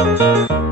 Thank you.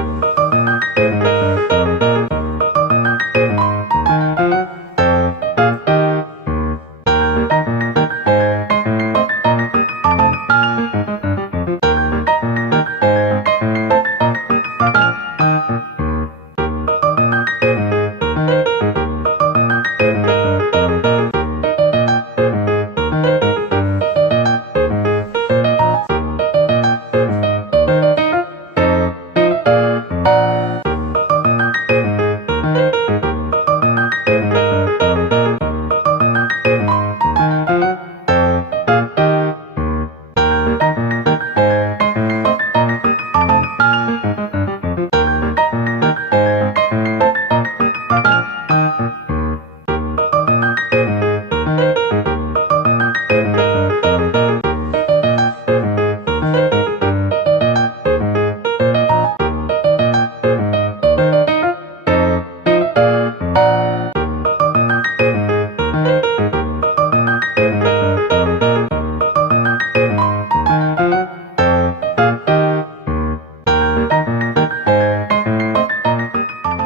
thank you